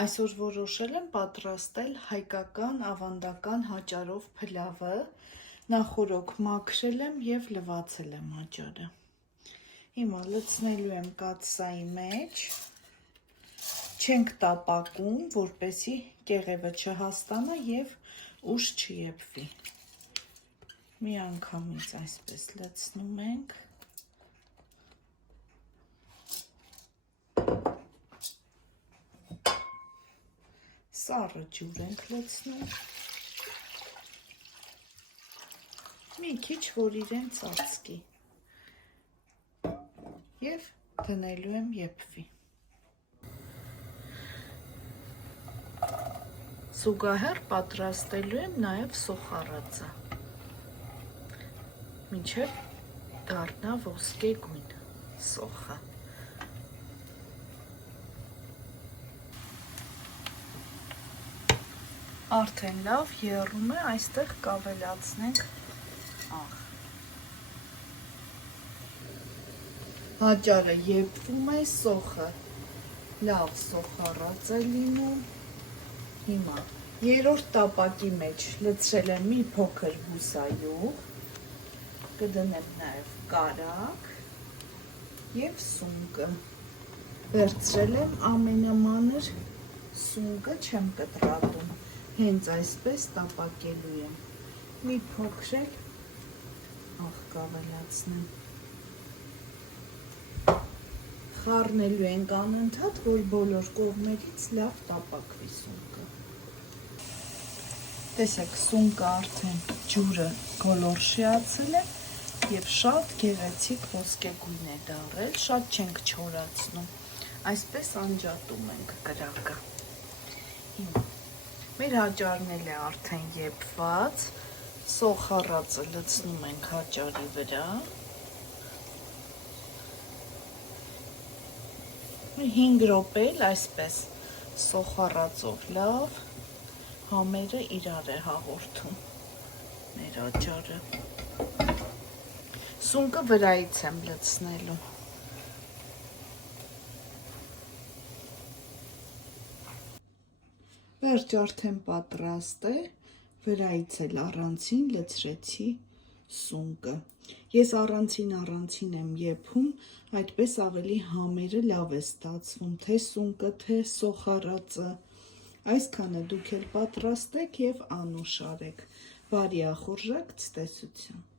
Այսօր որոշել եմ պատրաստել հայկական ավանդական հաճարով փլավը, նախօրոք մաքրել եմ և լվացել եմ հաճարը։ Հիմա լցնելու եմ կաթսայի մեջ, չենք տապակում, որպեսզի կեղևը չհաստանա և ուշ չեփվի։ Միանգամից այսպես լցնում ենք։ Սառը ջուր ենք լցնում, մի քիչ, որ իրեն ծածկի և դնելու եմ եփվի։ Զուգահեռ պատրաստելու եմ նաև սոխառածը, մինչև դառնա ոսկե գույն սոխը։ Արդեն լավ եռում է, այստեղ կավելացնենք աղ։ Հաճարը եփվում է, սոխը լավ սոխառած է լինում։ Հիմա երրորդ տապակի մեջ լցրել եմ մի փոքր բուսայուղ, կդնեմ նաև կարագ և սունկը։ Վերցրել եմ ամենամանր սունկը, չեմ կտրատում, հենց այսպես տապակելու եմ, մի փոքր աղ կավելացնեմ։ Խառնելու ենք անընդհատ, որ բոլոր կողմերից լավ տապակվի սունկը։ Տեսեք, սունկը արդեն ջուրը գոլորշիացել է և շատ գեղեցիկ ոսկեգույն է դառել, շատ չենք չորացնում, այսպես անջատում ենք կրակը։ Հիմա մեր հաճարն էլ է արդեն եփված, սոխառածը լցնում ենք հաճարի վրա։ 5 րոպե էլ այսպես սոխառածով լավ համերը իրար է հաղորդում մեր հաճարը։ Սունկը վրայից եմ լցնելու։ Վերջ արդեն պատրաստ է, վրայից էլ առանցին լցրեցի սունկը։ Ես առանցին եմ եփում, այդպես ավելի համերը լավ է ստացվում, թե սունկը, թե սոխառածը։ Այսքանը դուք էլ պատրաստեք և անուշ արեք։ Բարի ախորժակ ցտեսություն։